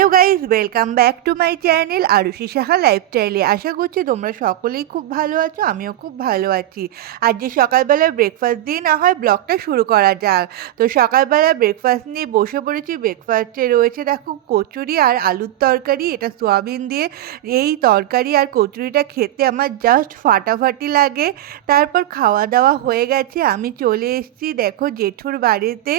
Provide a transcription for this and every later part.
Hello guys, welcome back to my channel Arushi Saha লাইফস্টাইলে। আশা করছি তোমরা সকলেই খুব ভালো আছো, আমিও খুব ভালো আছি। আজ যে সকালবেলা ব্রেকফাস্ট দিয়ে না হয় ব্লগটা শুরু করা যাক। তো সকালবেলা ব্রেকফাস্ট নিয়ে বসে পড়েছি। ব্রেকফাস্টে রয়েছে দেখো কচুরি আর আলুর তরকারি, এটা সোয়াবিন দিয়ে। এই তরকারি আর কচুরিটা খেতে আমার জাস্ট ফাটাফাটি লাগে। তারপর খাওয়া দাওয়া হয়ে গেছে, আমি চলে এসেছি দেখো জেঠুর বাড়িতে।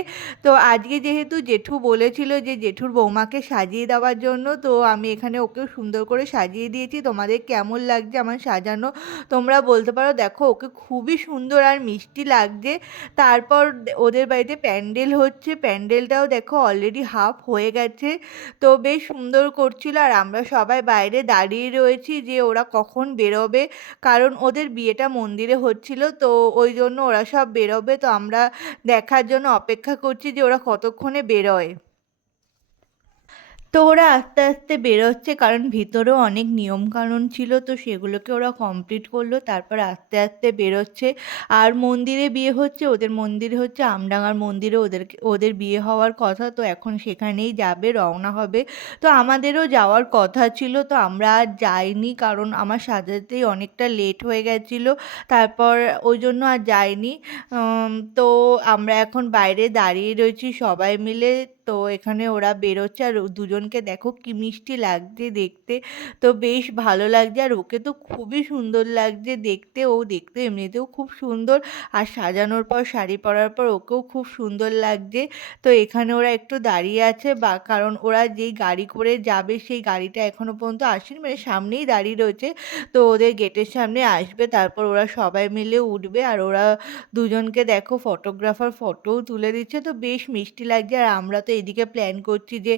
তো আজকে যেহেতু জেঠু বলেছিল যে জেঠুর বৌমাকে সাজিয়ে দেওয়ার জন্য, তো আমি এখানে ওকে সুন্দর করে সাজিয়ে দিয়েছি। তোমাদের কেমন লাগছে আমার সাজানো তোমরা বলতে পারো। দেখো ওকে খুবই সুন্দর আর মিষ্টি লাগছে। তারপর ওদের বাড়িতে প্যান্ডেল হচ্ছে, প্যান্ডেলটাও দেখো অলরেডি হাফ হয়ে গেছে। তো বেশ সুন্দর করছিল আর আমরা সবাই বাইরে দাঁড়িয়ে রয়েছি যে ওরা কখন বেরোবে, কারণ ওদের বিয়েটা মন্দিরে হচ্ছিল, তো ওই জন্য ওরা সব বেরোবে। তো আমরা দেখার জন্য অপেক্ষা করছি যে ওরা কতক্ষণে বেরোয়। তো ওরা আস্তে আস্তে বেরোচ্ছে, কারণ ভিতরেও অনেক নিয়মকানুন ছিল, তো সেগুলোকে ওরা কমপ্লিট করলো। তারপর আস্তে আস্তে বেরোচ্ছে। আর মন্দিরে বিয়ে হচ্ছে, ওদের মন্দিরে হচ্ছে আমডাঙ্গার মন্দিরে ওদের বিয়ে হওয়ার কথা। তো এখন সেখানেই যাবে, রওনা হবে। তো আমাদেরও যাওয়ার কথা ছিল, তো আমরা আর যাইনি, কারণ আমার সাজাতেই অনেকটা লেট হয়ে গেছিলো। তারপর ওই জন্য আর যাইনি। তো আমরা এখন বাইরে দাঁড়িয়ে রয়েছি সবাই মিলে। তো এখানে ওরা বেরোচ্ছে আর দুজনকে দেখো কি মিষ্টি লাগছে দেখতে। তো বেশ ভালো লাগছে আর ওকে তো খুবই সুন্দর লাগছে দেখতে। ও দেখতে এমনিতেও খুব সুন্দর, আর সাজানোর পর শাড়ি পরার পর ওকেও খুব সুন্দর লাগছে। তো এখানে ওরা একটু দাঁড়িয়ে আছে, বা কারণ ওরা যেই গাড়ি করে যাবে সেই গাড়িটা এখনো পর্যন্ত আসেনি, মানে সামনেই দাঁড়িয়ে রয়েছে। তো ওদের গেটের সামনে আসবে, তারপর ওরা সবাই মিলে উঠবে। আর ওরা দুজনকে দেখো ফটোগ্রাফার ফটোও তুলে দিচ্ছে। তো বেশ মিষ্টি লাগছে। আর আমরা তো এদিকে প্ল্যান করছি যে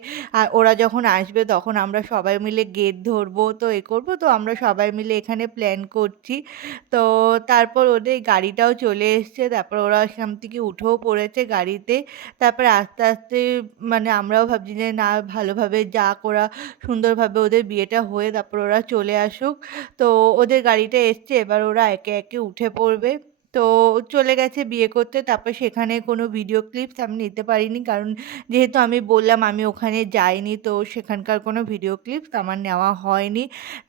ওরা যখন আসবে তখন আমরা সবাই মিলে গেট ধরবো, তো এ করবো। তো আমরা সবাই মিলে এখানে প্ল্যান করছি। তো তারপর ওদের গাড়িটাও চলে এসছে, তারপর ওরা সেখান থেকে উঠেও পড়েছে গাড়িতে। তারপর আস্তে আস্তে মানে আমরাও ভাবছি যে না, ভালোভাবে যাক ওরা, সুন্দরভাবে ওদের বিয়েটা হয়ে তারপর ওরা চলে আসুক। তো ওদের গাড়িটা এসছে, এবার ওরা একে একে উঠে পড়বে। তো চলে গেছে বিয়ে করতে। তারপর সেখানে কোনো ভিডিও ক্লিপস আমি নিতে পারিনি, কারণ যেহেতু আমি বললাম আমি ওখানে যাইনি, তো সেখানকার কোনো ভিডিও ক্লিপস আমার নেওয়া হয়নি।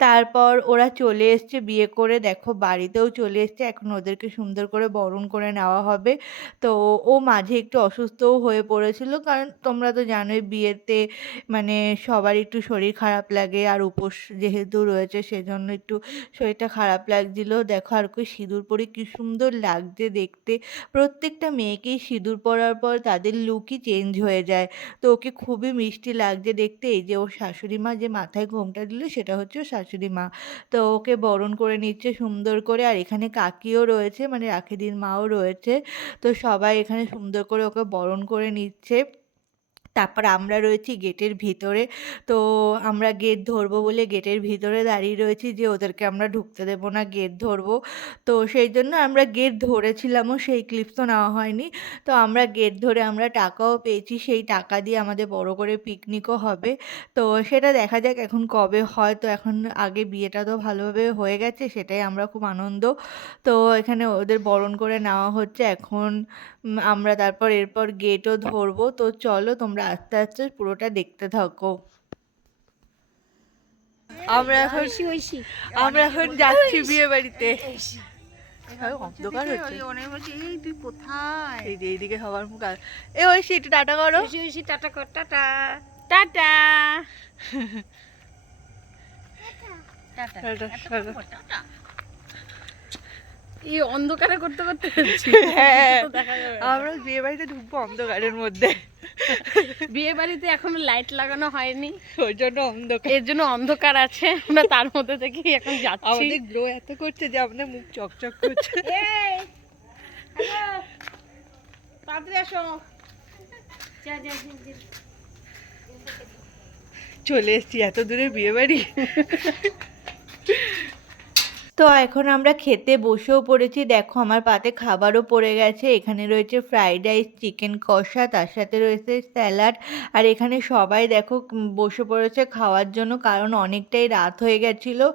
তারপর ওরা চলে এসছে বিয়ে করে, দেখো বাড়িতেও চলে এসছে। এখন ওদেরকে সুন্দর করে বরণ করে নেওয়া হবে। তো ও মাঝে একটু অসুস্থও হয়ে পড়েছিল, কারণ তোমরা তো জানোই বিয়েতে মানে সবার একটু শরীর খারাপ লাগে, আর উপোস যেহেতু রয়েছে সেজন্য একটু শরীরটা খারাপ লাগছিল। দেখো আর ওকে সিঁদুর পরে কি সুন্দর লাগছে দেখতে। প্রত্যেকটা মেয়েকেই সিঁদুর পরার পর তাদের লুকই চেঞ্জ হয়ে যায়। তো ওকে খুবই মিষ্টি লাগছে দেখতে। এই যে ওর শাশুড়ি মা যে মাথায় ঘোমটা দিল সেটা হচ্ছে ওর শাশুড়ি মা। তো ওকে বরণ করে নিচ্ছে সুন্দর করে। আর এখানে কাকিও রয়েছে, মানে রাখিদির মাও রয়েছে। তো সবাই এখানে সুন্দর করে ওকে বরণ করে নিচ্ছে। তারপর আমরা রয়েছি গেটের ভিতরে। তো আমরা গেট ধরবো বলে গেটের ভিতরে দাঁড়িয়ে রয়েছি যে ওদেরকে আমরা ঢুকতে দেবো না, গেট ধরবো। তো সেই জন্য আমরা গেট ধরেছিলামও, সেই ক্লিপস তো নেওয়া হয়নি। তো আমরা গেট ধরে আমরা টাকাও পেয়েছি, সেই টাকা দিয়ে আমাদের বড় করে পিকনিকও হবে। তো সেটা দেখা যাক এখন কবে হয়। তো এখন আগে বিয়েটা তো ভালোভাবে হয়ে গেছে, সেটাই আমরা খুব আনন্দ। তো এখানে ওদের বরণ করে নেওয়া হচ্ছে এখন। আমরা তারপর এরপর গেটও ধরবো। তো চলো তোমরা আস্তে আস্তে পুরোটা দেখতে থাকো। আমরা এখন ঐশী ঐশী আমরা এখন যাচ্ছি বিয়ে বাড়িতে। অন্ধকার হচ্ছে, অনেক বলছি এই তুই কোথায়? এই যে এইদিকে সবার মুখ এ ঐশী একটু টাটা করো। ঐশী ঐশী টাটা কর, tata tata tata tata, tata. Tata. এই অন্ধকারে করতে করতে হ্যাঁ, দেখা যাবে। আমরা বিয়ে বাড়িতে ঢুকবো অন্ধকারের মধ্যে। বিয়ে বাড়িতে এখনো লাইট লাগানো হয়নি, ওই জন্য অন্ধকার। এর জন্য অন্ধকার আছে। আমরা তার মধ্যে থেকে এখন যাচ্ছি। আমাদের গ্লো এত করছে যে আমাদের মুখ চকচক করছে। এই হ্যালো, তাড়াতাড়ি আসো। যা যা যা। চলে এসেছি এত দূরে বিয়ে বাড়ি। তো এখন আমরা খেতে বসেও পড়েছি। দেখো আমার পাতে খাবারও পড়ে গেছে। এখানে রয়েছে ফ্রাইড রাইস, চিকেন কষা, তার সাথে রয়েছে স্যালাড। আর এখানে সবাই দেখো বসে পড়েছে খাওয়ার জন্য, কারণ অনেকটাই রাত হয়ে গেছিলো,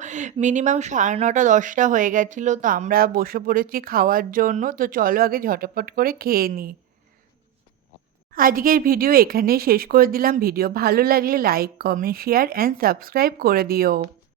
মিনিমাম 9:30 10টা হয়ে গেছিলো। তো আমরা বসে পড়েছি খাওয়ার জন্য। তো চলো আগে ঝটপট করে খেয়ে নিই। আজকের ভিডিও এখানেই শেষ করে দিলাম। ভিডিও ভালো লাগলে like, comment, share and subscribe করে দিও।